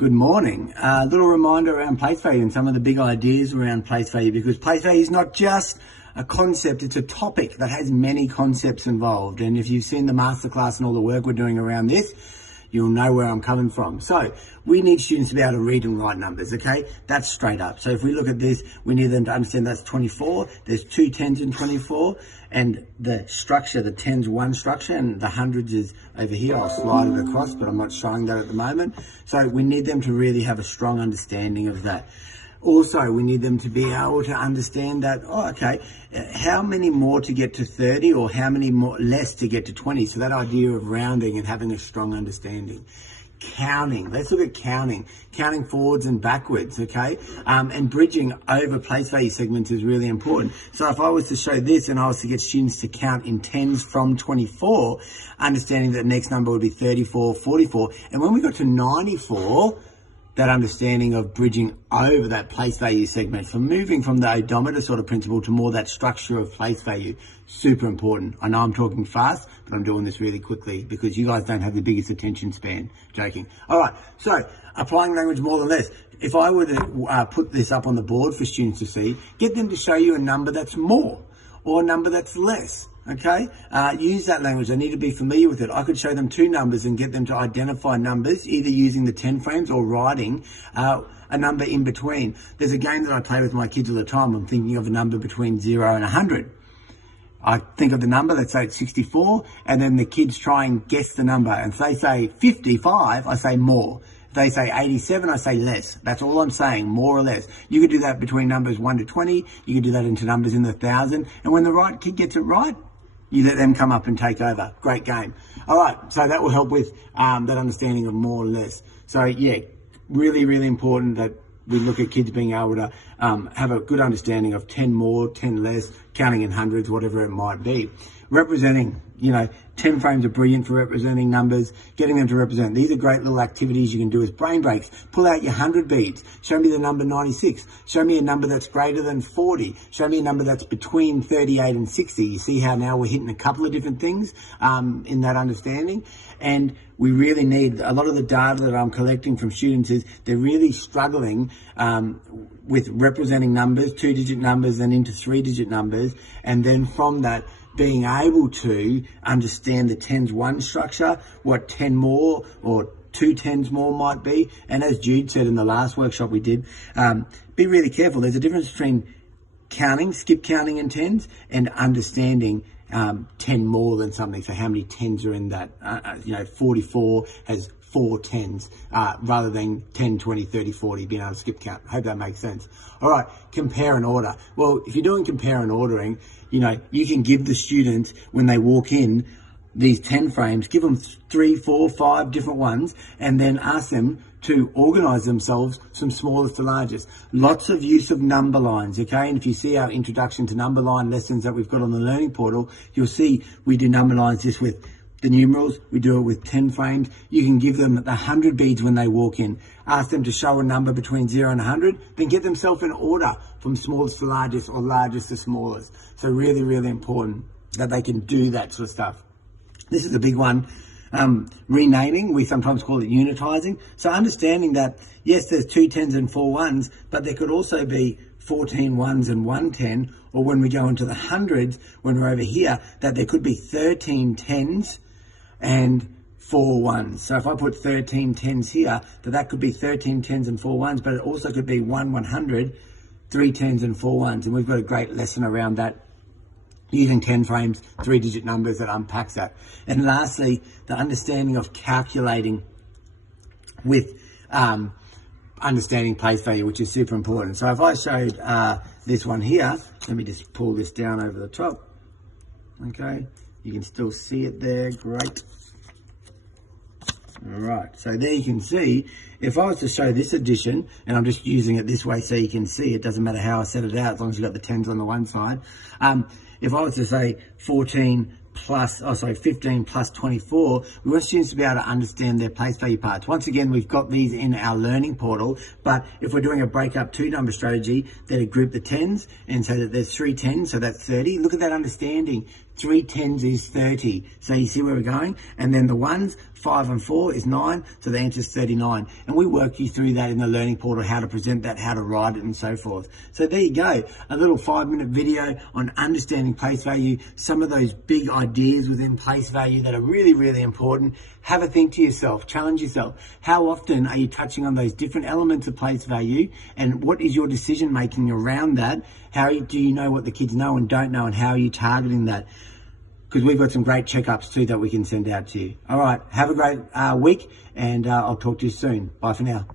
Good morning. A little reminder around place value and some of the big ideas around place value, because place value is not just a concept, it's a topic that has many concepts involved. And if you've seen the masterclass and all the work we're doing around this, you'll know where I'm coming from. So we need students to be able to read and write numbers, okay? That's straight up. So if we look at this, we need them to understand that's 24. There's two tens in 24, and the structure, the tens one structure, and the hundreds is over here. I'll slide it across, but I'm not showing that at the moment. So we need them to really have a strong understanding of that. Also, we need them to be able to understand that, how many more to get to 30 or how many more less to get to 20? So that idea of rounding and having a strong understanding. Counting, let's look at counting forwards and backwards, okay? And bridging over place value segments is really important. So if I was to show this and I was to get students to count in tens from 24, understanding that the next number would be 34, 44, and when we got to 94, that understanding of bridging over that place value segment, from moving from the odometer sort of principle to more that structure of place value, super important. I know I'm talking fast, but I'm doing this really quickly because you guys don't have the biggest attention span. Joking. All right, so applying language more than less. If I were to put this up on the board for students to see, get them to show you a number that's more or a number that's less. Okay, use that language. They need to be familiar with it. I could show them two numbers and get them to identify numbers, either using the 10 frames or writing a number in between. There's a game that I play with my kids all the time. I'm thinking of a number between 0 and 100. I think of the number, let's say it's 64, and then the kids try and guess the number. And if they say 55, I say more. If they say 87, I say less. That's all I'm saying, more or less. You could do that between numbers 1 to 20. You could do that into numbers in the 1,000. And when the right kid gets it right, you let them come up and take over. Great game. All right, so that will help with that understanding of more or less. So yeah, really, really important that we look at kids being able to have a good understanding of 10 more, 10 less, counting in hundreds, whatever it might be. Representing, 10 frames are brilliant for representing numbers, getting them to represent. These are great little activities you can do as brain breaks. Pull out your 100 beads. Show me the number 96. Show me a number that's greater than 40. Show me a number that's between 38 and 60. You see how now we're hitting a couple of different things in that understanding. And we really need, a lot of the data that I'm collecting from students is they're really struggling with representing numbers, 2-digit numbers and into 3-digit numbers. And then from that, being able to understand the tens one structure, what 10 more or 2 tens more might be. And as Jude said in the last workshop we did, be really careful. There's a difference between counting, skip counting in tens, and understanding 10 more than something. So how many tens are in that? 44 has 4 tens, rather than 10, 20, 30, 40, being able to skip count. Hope that makes sense. All right, compare and order. Well, if you're doing compare and ordering, you can give the students, when they walk in, these 10 frames, give them 3, 4, 5 different ones, and then ask them to organize themselves from smallest to largest. Lots of use of number lines, okay? And if you see our introduction to number line lessons that we've got on the learning portal, you'll see we do number lines just with the numerals. We do it with 10 frames. You can give them the 100 beads when they walk in. Ask them to show a number between 0 and 100, then get themselves in order from smallest to largest or largest to smallest. So really, really important that they can do that sort of stuff. This is a big one. Renaming, we sometimes call it unitizing. So understanding that, yes, there's 2 tens and 4 ones, but there could also be 14 ones and 1 10, or when we go into the hundreds, when we're over here, that there could be 13 tens and 4 ones. So if I put 13 tens here, that could be 13 tens and 4 ones, but it also could be 1 100, 3 tens and 4 ones. And we've got a great lesson around that, using 10 frames, 3-digit numbers that unpacks that. And lastly, the understanding of calculating with understanding place value, which is super important. So if I showed this one here, let me just pull this down over the top. Okay, you can still see it there, great. All right, so there you can see, if I was to show this addition, and I'm just using it this way so you can see, it doesn't matter how I set it out, as long as you've got the tens on the one side. If I was to say 15 plus 24, we want students to be able to understand their place value parts. Once again, we've got these in our learning portal, but if we're doing a breakup 2-number strategy, then group the tens and say that there's 3 tens, so that's 30. Look at that understanding. 3 tens is 30. So you see where we're going? And then the ones, 5 and 4 is 9, so the answer is 39. And we work you through that in the learning portal, how to present that, how to write it, and so forth. So there you go, a little 5-minute video on understanding place value, some of those big ideas within place value that are really, really important. Have a think to yourself, challenge yourself. How often are you touching on those different elements of place value, and what is your decision making around that? How do you know what the kids know and don't know, and how are you targeting that? Because we've got some great checkups too that we can send out to you. All right, have a great week, and I'll talk to you soon. Bye for now.